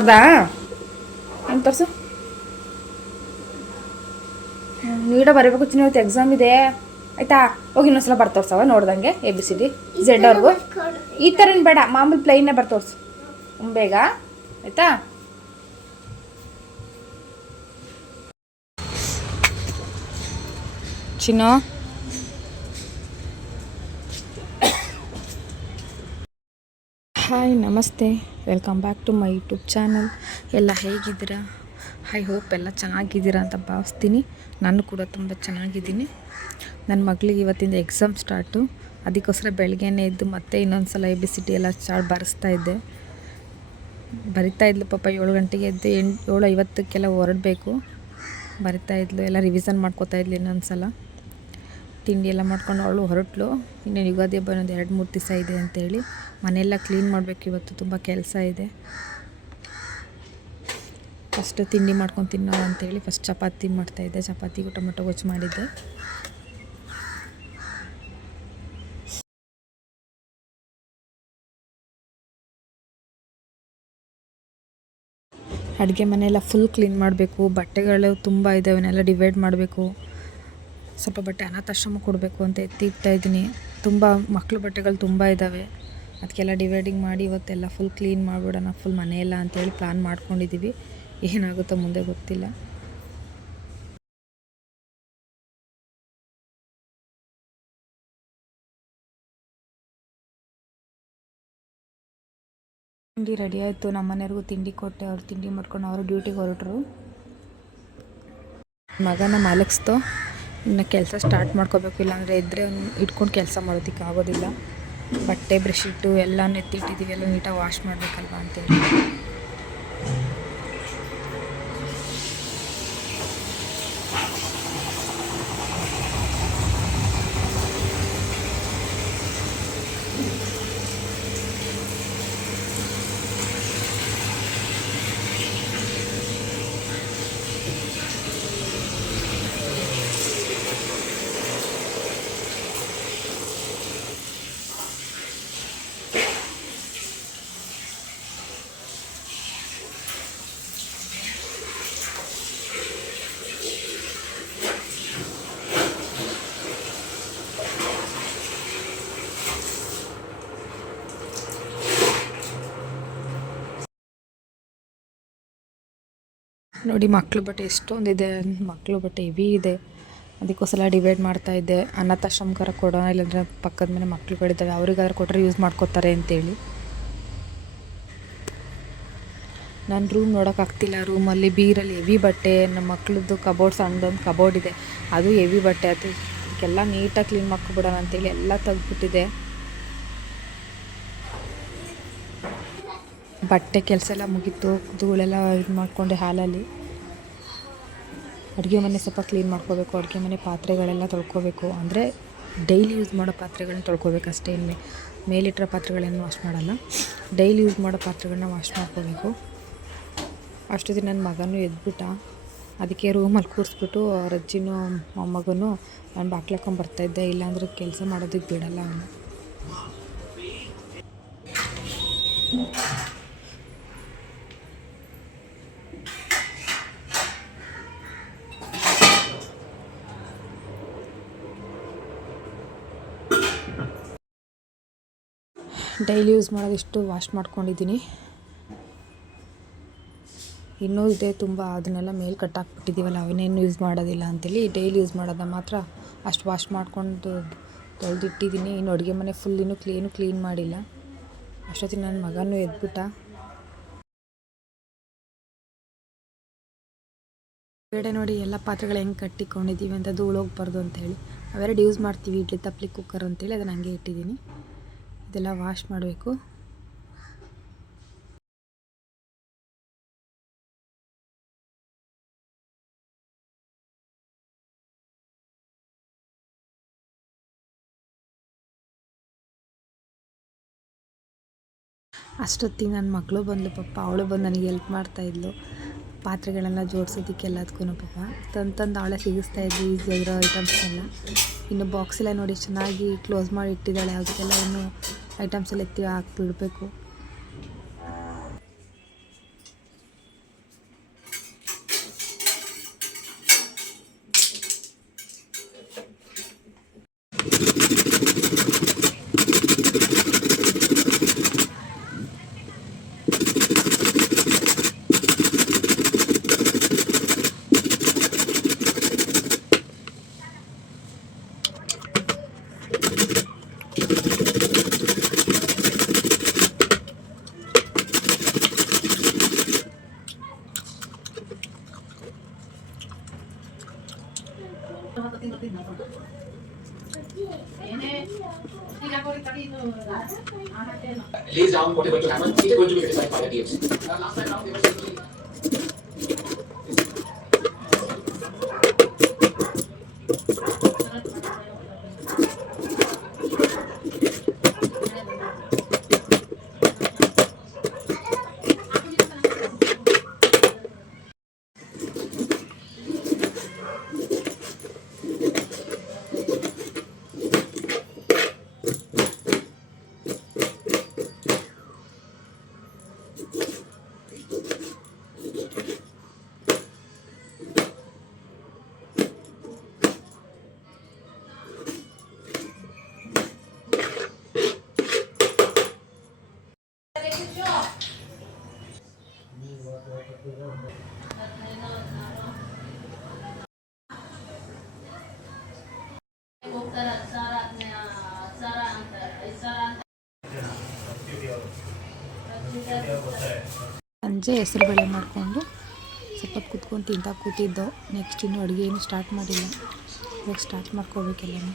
ಹೌದಾ ಏನು ತೋರಿಸು. ನೀಡ ಬರೀಬೇಕು ಚಿನ್ನ, ಇವತ್ತು ಎಕ್ಸಾಮ್ ಇದೆ ಆಯಿತಾ. ಹೋಗಿ ಇನ್ನೊಂದ್ಸಲ ಬರ್ತೋರ್ಸವ ನೋಡ್ದಂಗೆ ABCD Z ಅವ್ರಿಗೂ. ಈ ಥರ ಬೇಡ, ಮಾಮೂಲಿ ಪ್ಲೈನೇ ಬರ್ತೋರ್ಸು ಬೇಗ ಆಯಿತಾ. ಚಿನ್ನು ಹಾಯ್ ನಮಸ್ತೆ, welcome back to my YouTube channel. ಎಲ್ಲ ಹೇಗಿದ್ದೀರಾ? ಐ ಹೋಪ್ ಎಲ್ಲ ಚೆನ್ನಾಗಿದ್ದೀರಾ ಅಂತ ಭಾವಿಸ್ತೀನಿ. ನಾನು ಕೂಡ ತುಂಬ ಚೆನ್ನಾಗಿದ್ದೀನಿ. ನನ್ನ ಮಗಳಿಗೆ ಇವತ್ತಿಂದ ಎಕ್ಸಾಮ್ ಸ್ಟಾರ್ಟು, ಅದಕ್ಕೋಸ್ಕರ ಬೆಳಗ್ಗೆನೇ ಇದ್ದು ಮತ್ತೆ ಇನ್ನೊಂದು ಸಲ ABCD ಎಲ್ಲ ಬರಿತಾ ಇದ್ಲು ಪಾಪ. 7 ಗಂಟೆಗೆ ಎದ್ದು 7:50ಕ್ಕೆಲ್ಲ ಹೊರಡಬೇಕು. ಬರಿತಾಯಿದ್ಲು, ಎಲ್ಲ ರಿವಿಸನ್ ಮಾಡ್ಕೋತಾ ಇದ್ಲು. ಇನ್ನೊಂದು ಸಲ ತಿಂಡಿ ಎಲ್ಲ ಮಾಡ್ಕೊಂಡು ಅವಳು ಹೊರಟ್ಲು. ಇನ್ನು ಯುಗಾದಿ ಹಬ್ಬ ಇನ್ನೊಂದು 2-3 ದಿವಸ ಇದೆ ಅಂತೇಳಿ ಮನೆಯೆಲ್ಲ ಕ್ಲೀನ್ ಮಾಡಬೇಕು. ಇವತ್ತು ತುಂಬ ಕೆಲಸ ಇದೆ. ಫಸ್ಟ್ ತಿಂಡಿ ಮಾಡ್ಕೊಂಡು ತಿನ್ನೋ ಅಂತೇಳಿ ಫಸ್ಟ್ ಚಪಾತಿ ಮಾಡ್ತಾಯಿದ್ದೆ. ಚಪಾತಿಗೂ ಟೊಮೆಟೊ ಗೊಜ್ಜು ಮಾಡಿದ್ದೆ. ಅಡುಗೆ ಮನೆಯೆಲ್ಲ ಫುಲ್ ಕ್ಲೀನ್ ಮಾಡಬೇಕು. ಬಟ್ಟೆಗಳು ತುಂಬ ಇದ್ದಾವೆ, ಅವನ್ನೆಲ್ಲ ಡಿವೈಡ್ ಮಾಡಬೇಕು. ಸ್ವಲ್ಪ ಬಟ್ಟೆ ಅನಾಥಾಶ್ರಮ ಕೊಡಬೇಕು ಅಂತ ಇಟ್ಟಿದ್ದೀನಿ. ತುಂಬ ಮಕ್ಕಳು ಬಟ್ಟೆಗಳು ತುಂಬ ಇದ್ದಾವೆ, ಅದಕ್ಕೆಲ್ಲ ಡಿವೈಡಿಂಗ್ ಮಾಡಿ ಇವತ್ತೆಲ್ಲ ಫುಲ್ ಕ್ಲೀನ್ ಮಾಡಿಬಿಡೋಣ ಫುಲ್ ಮನೆಯೆಲ್ಲ ಅಂತೇಳಿ ಪ್ಲ್ಯಾನ್ ಮಾಡ್ಕೊಂಡಿದ್ದೀವಿ. ಏನಾಗುತ್ತೋ ಮುಂದೆ ಗೊತ್ತಿಲ್ಲ. ತಿಂಡಿ ರೆಡಿ ಆಯಿತು. ನಮ್ಮ ಮನೆಯವ್ರಿಗೂ ತಿಂಡಿ ಕೊಟ್ಟೆ, ಅವ್ರು ತಿಂಡಿ ಮಾಡ್ಕೊಂಡು ಅವರು ಡ್ಯೂಟಿಗೆ ಹೊರಟರು. ಮಗನ ಮಲಗಿಸ್ತೋ, ಇನ್ನು ಕೆಲಸ ಸ್ಟಾರ್ಟ್ ಮಾಡ್ಕೋಬೇಕು. ಇಲ್ಲಾಂದರೆ ಇದ್ದರೆ ಇಟ್ಕೊಂಡು ಕೆಲಸ ಮಾಡೋದಕ್ಕೆ ಆಗೋದಿಲ್ಲ. ಬಟ್ಟೆ ಬ್ರಷೀಟು ಎಲ್ಲ ಎತ್ತಿಟ್ಟಿದ್ದೀವಿ, ಎಲ್ಲ ನೀಟಾಗಿ ವಾಶ್ ಮಾಡಬೇಕಲ್ವ ಅಂತೇಳಿ. ನೋಡಿ ಮಕ್ಕಳು ಬಟ್ಟೆ ಎಷ್ಟೊಂದಿದೆ, ಮಕ್ಕಳು ಬಟ್ಟೆ ಹೆವಿ ಇದೆ. ಅದಕ್ಕೋಸ್ಕರ ಡಿವೈಡ್ ಮಾಡ್ತಾಯಿದ್ದೆ. ಅನಾಥಾಶ್ರಮಕಾರ ಕೊಡೋಣ, ಇಲ್ಲಾಂದರೆ ಪಕ್ಕದ ಮನೆ ಮಕ್ಕಳುಗಳಿದ್ದಾವೆ, ಅವ್ರಿಗಾದ್ರೂ ಕೊಟ್ಟರೆ ಯೂಸ್ ಮಾಡ್ಕೋತಾರೆ ಅಂತೇಳಿ. ನಾನು ರೂಮ್ ನೋಡೋಕ್ಕಾಗ್ತಿಲ್ಲ. ರೂಮಲ್ಲಿ ಬೀರಲ್ಲಿ ಹೆವಿ ಬಟ್ಟೆ, ನಮ್ಮ ಮಕ್ಕಳದ್ದು ಕಬೋರ್ಡ್, ಸಣ್ಣದೊಂದು ಕಬೋರ್ಡ್ ಇದೆ, ಅದು ಹೆವಿ ಬಟ್ಟೆ. ಅದಕ್ಕೆಲ್ಲ ನೀಟಾಗಿ ಕ್ಲೀನ್ ಮಾಡ್ಕೊಬಿಡೋಣ ಅಂತೇಳಿ ಎಲ್ಲ ತೆಗ್ದುಬಿಟ್ಟಿದೆ. ಬಟ್ಟೆ ಕೆಲಸ ಎಲ್ಲ ಮುಗೀತು. ಧೂಳೆಲ್ಲ ಇದು ಮಾಡಿಕೊಂಡೆ ಹಾಲಲ್ಲಿ. ಅಡುಗೆ ಮನೆ ಸ್ವಲ್ಪ ಕ್ಲೀನ್ ಮಾಡ್ಕೋಬೇಕು. ಅಡುಗೆ ಮನೆ ಪಾತ್ರೆಗಳೆಲ್ಲ ತೊಳ್ಕೊಬೇಕು. ಅಂದರೆ ಡೈಲಿ ಯೂಸ್ ಮಾಡೋ ಪಾತ್ರೆಗಳನ್ನ ತೊಳ್ಕೊಬೇಕು ಅಷ್ಟೇ. ಮೇಲಿಟ್ಟಿರೋ ಪಾತ್ರೆಗಳೇನು ವಾಶ್ ಮಾಡೋಲ್ಲ. ಡೈಲಿ ಯೂಸ್ ಮಾಡೋ ಪಾತ್ರೆಗಳನ್ನ ವಾಶ್ ಮಾಡ್ಕೋಬೇಕು. ಅಷ್ಟೊತ್ತಿಗೆ ನನ್ನ ಮಗನೂ ಎದ್ಬಿಟ್ಟ. ಅದಕ್ಕೆ ರೂಮಲ್ಲಿ ಕೂರಿಸ್ಬಿಟ್ಟು ಅವ್ರ ಅಜ್ಜಿನೂ ಮೊಮ್ಮಗನೂ ನಾನು ಬಾಕ್ಲಾಕೊಂಡು ಬರ್ತಾಯಿದ್ದೆ. ಇಲ್ಲಾಂದ್ರೆ ಕೆಲಸ ಮಾಡೋದಕ್ಕೆ ಬಿಡಲ್ಲ ಅವನು. ಡೈಲಿ ಯೂಸ್ ಮಾಡೋದಿಷ್ಟು ವಾಶ್ ಮಾಡ್ಕೊಂಡಿದ್ದೀನಿ. ಇನ್ನೂ ಇದೆ ತುಂಬ, ಅದನ್ನೆಲ್ಲ ಮೇಲೆ ಕಟ್ಟಾಕ್ಬಿಟ್ಟಿದ್ದೀವಲ್ಲ, ಅವನ್ನೇನು ಯೂಸ್ ಮಾಡೋದಿಲ್ಲ ಅಂತೇಳಿ ಡೈಲಿ ಯೂಸ್ ಮಾಡೋದನ್ನ ಮಾತ್ರ ಅಷ್ಟು ವಾಶ್ ಮಾಡ್ಕೊಂಡು ತೊಳೆದಿಟ್ಟಿದ್ದೀನಿ. ಇನ್ನು ಅಡುಗೆ ಮನೆ ಫುಲ್ ಇನ್ನೂ ಕ್ಲೀನ್ ಮಾಡಿಲ್ಲ. ಅಷ್ಟೊತ್ತಿಗೆ ನನ್ನ ಮಗನೂ ಎದ್ಬಿಟ್ಟ. ಬೇಡ ನೋಡಿ ಎಲ್ಲ ಪಾತ್ರೆಗಳು ಹೆಂಗೆ ಕಟ್ಟಿಕೊಂಡಿದ್ದೀವಿ ಅಂತ, ಧೂಳೋಗ್ಬಾರ್ದು ಅಂತೇಳಿ. ಅವೆರಡು ಯೂಸ್ ಮಾಡ್ತೀವಿ, ಇಡ್ಲಿ ತಪ್ಪಲಿ ಕುಕ್ಕರ್ ಅಂತೇಳಿ ಅದನ್ನು ಹಂಗೆ ಇಟ್ಟಿದ್ದೀನಿ. ಇದೆಲ್ಲ ವಾಶ್ ಮಾಡಬೇಕು. ಅಷ್ಟೊತ್ತಿಗೆ ನನ್ನ ಮಗಳು ಬಂದಳು ಪಾಪ. ಅವಳು ಬಂದು ನನಗೆ ಹೆಲ್ಪ್ ಮಾಡ್ತಾಯಿದ್ಲು ಪಾತ್ರೆಗಳೆಲ್ಲ ಜೋಡಿಸೋದಕ್ಕೆ ಎಲ್ಲದಕ್ಕೂ. ಪಾಪ ತಂದು ಅವಳೇ ಸಿಗಿಸ್ತಾಯಿದ್ಲು ಈಸಿಯಾಗಿರೋ ಐಟಮ್ಸ್ನೆಲ್ಲ. ಇನ್ನು ಬಾಕ್ಸೆಲ್ಲ ನೋಡಿ ಚೆನ್ನಾಗಿ ಕ್ಲೋಸ್ ಮಾಡಿ ಇಟ್ಟಿದ್ದಾಳೆ. ಅದಕ್ಕೆಲ್ಲ ಇನ್ನೂ ಐಟಮ್ಸ್ ಎಲ್ಲ ಎತ್ತಿ ಹಾಕಿಬಿಡಬೇಕು. lays down what is going to happen, it is going to be decided by the DMC. Last time around, they were simply ಸಂಜೆ ಹೆಸರುಬೇಳೆ ಮಾಡಿಕೊಂಡು ಸ್ವಲ್ಪ ಕುತ್ಕೊಂಡು ತಿಂತಾ ಕೂತಿದ್ದೋ. ನೆಕ್ಸ್ಟ್ ಇನ್ನೂ ಅಡುಗೆ ಏನು ಸ್ಟಾರ್ಟ್ ಮಾಡಿಲ್ಲ, ಇವಾಗ ಸ್ಟಾರ್ಟ್ ಮಾಡ್ಕೋಬೇಕೆಲ್ಲನೂ.